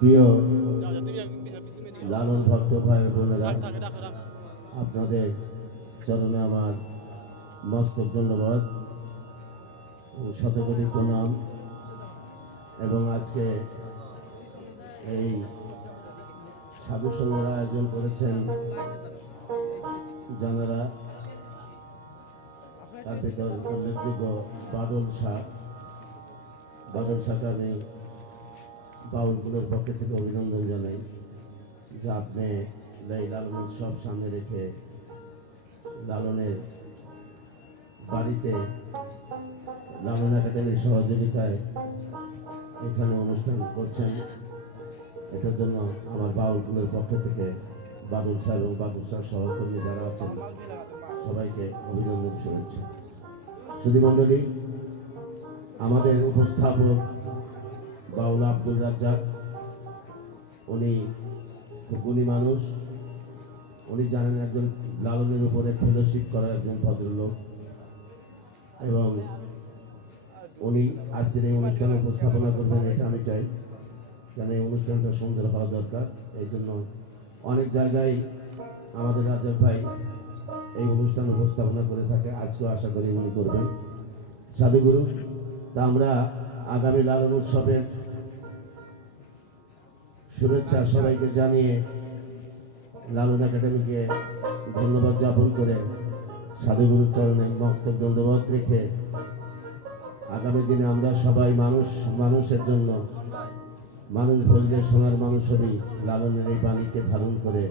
প্রিয় লালন ভক্ত ভাই বোনেরা, আপনাদের চরণে আমার মস্তক ধন্যবাদ ও শতকোটি প্রণাম। এবং আজকে এই সাধু সঙ্গের আয়োজন করেছেন যারা, তার ভিতর উল্লেখযোগ্য বাদল শাহকে আমি বাউলগুলোর পক্ষে থেকে অভিনন্দন জানাই যে আপনি এই লালন উৎসব সামনে রেখে লালনের বাড়িতে লালন একাডেমির সহযোগিতায় এখানে অনুষ্ঠান করছেন। এটার জন্য আমার বাউলগুলোর পক্ষ থেকে বাদল শাহ এবং বাদল শাহ সহকর্মী যারা আছেন সবাইকে অভিনন্দন শুভেচ্ছা। সুধীমণ্ডলী, আমাদের উপস্থাপক বাউল আব্দুল রাজ্জাক, উনি খুব গুণী মানুষ। উনি জানেন একজন লালনের উপরে ফেলোশিপ করা একজন ভদ্রলোক, এবং উনি আজকের এই অনুষ্ঠান উপস্থাপনা করবেন এটা আমি চাই, কারণ এই অনুষ্ঠানটা সুন্দর হওয়া দরকার। এই জন্য অনেক জায়গায় আমাদের রাজ্জাক ভাই এই অনুষ্ঠান উপস্থাপনা করে থাকে, আজকেও আশা করি উনি করবেন। সাধুগুরু, তা আমরা আগামী লালন উৎসবের শুভেচ্ছা সবাইকে জানিয়ে লালন একাডেমিকে ধন্যবাদ জ্ঞাপন করে সাধুগুরুর চরণে মস্তক দণ্ডবত রেখে আগামী দিনে আমরা সবাই মানুষের জন্য, মানুষ বললে সোনার মানুষ হবি, লালনের এই বাণীকে ধারণ করে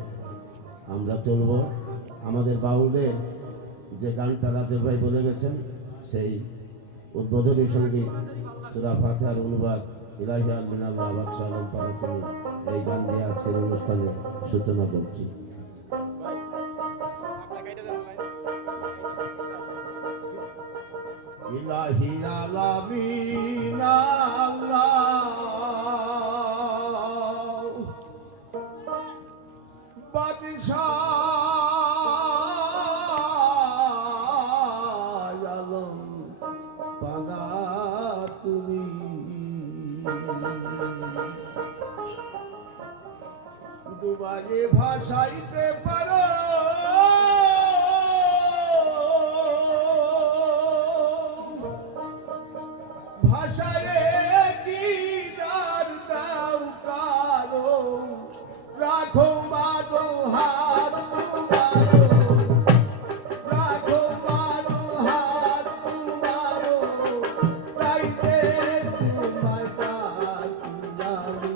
আমরা চলব। আমাদের বাউলদের যে গানটা রাজ্জাক ভাই বলে গেছেন, সেই উদ্বোধনী সঙ্গীত সূরা ফাতিহার অনুবাদ ইলাহি আল-মিনাল্লাহ আবাদশাহ পারাতুনি, এই গান দিয়ে আজকের অনুষ্ঠানের সূচনা করছি। ইলাহি আলামিন আল্লাহ বাদশাহ আলম পানা তুমি, দুবারে ভাষাইতে পারো ভাষায় কি দার দাও কারো, রাখো মারো হাত তোমারো, রাখো মারো হাত তোমারো, তাইতে তোমার ডাকিলামি।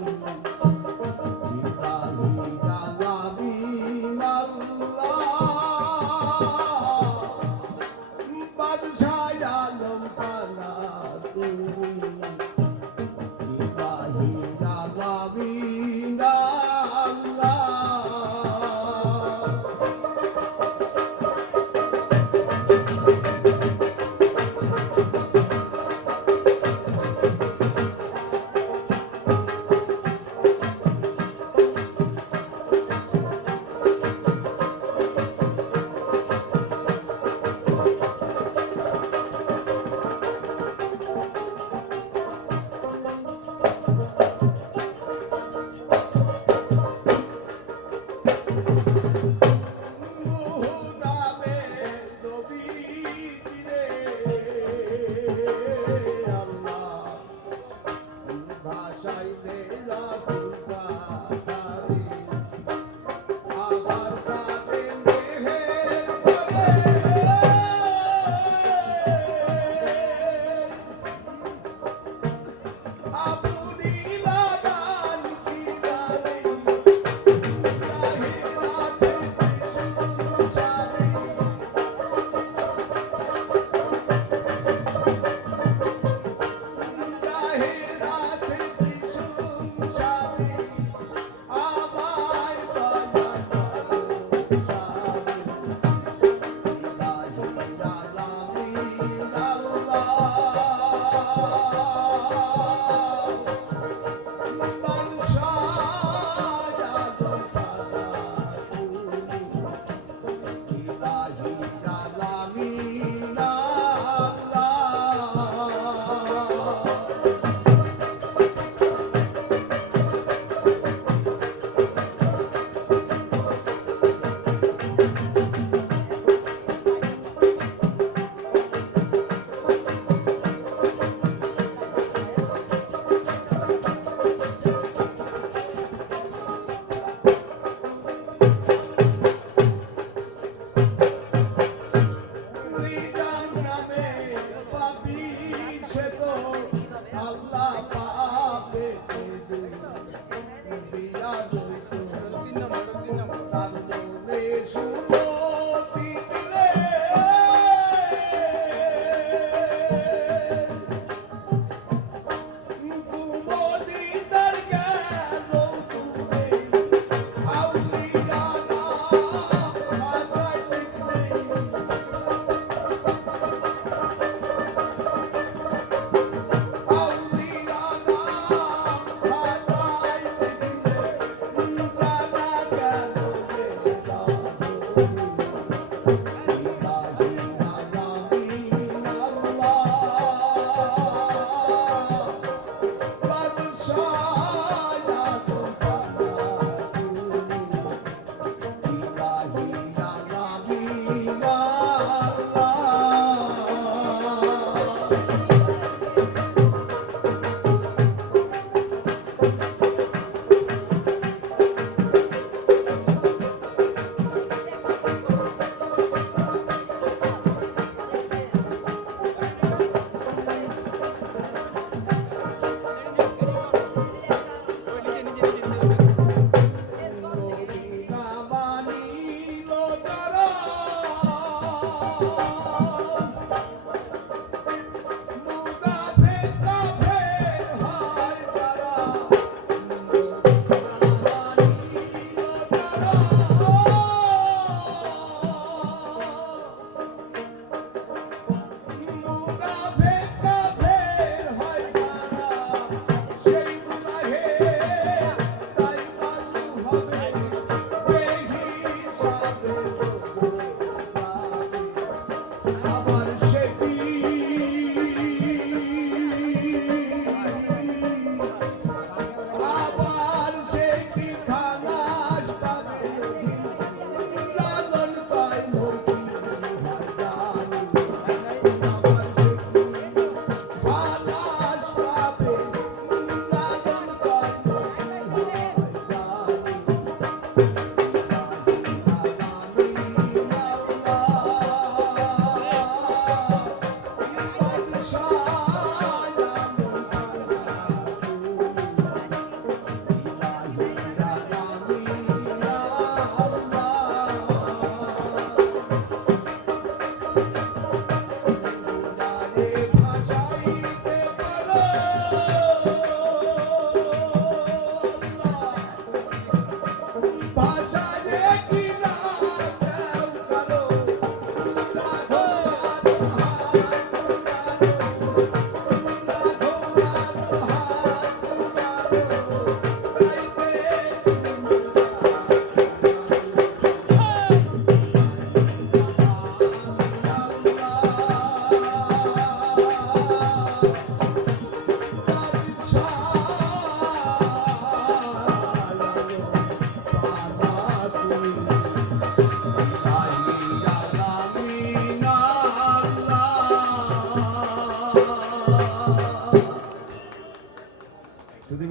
ইলাহি আলামিন আল্লাহ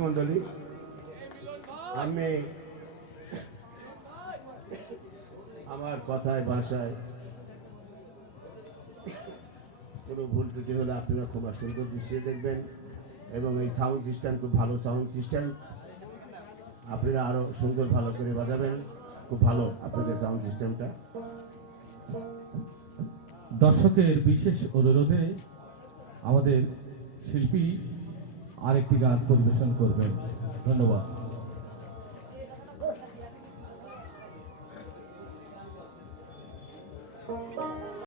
মন্ডলী, আমি আমার কথায় ভাষায় কোনো ভুল ত্রুটি হলে আপনারা খুব সুন্দর দৃশ্যে দেখবেন এবং এই সাউন্ড সিস্টেম খুব ভালো সাউন্ড সিস্টেম, আপনারা আরো সুন্দর ভালো করে বাজাবেন, খুব ভালো আপনাদের সাউন্ড সিস্টেমটা। দর্শকের বিশেষ অনুরোধে আমাদের শিল্পী আরেকটি গান পরিবেশন করবেন। ধন্যবাদ। Thank you.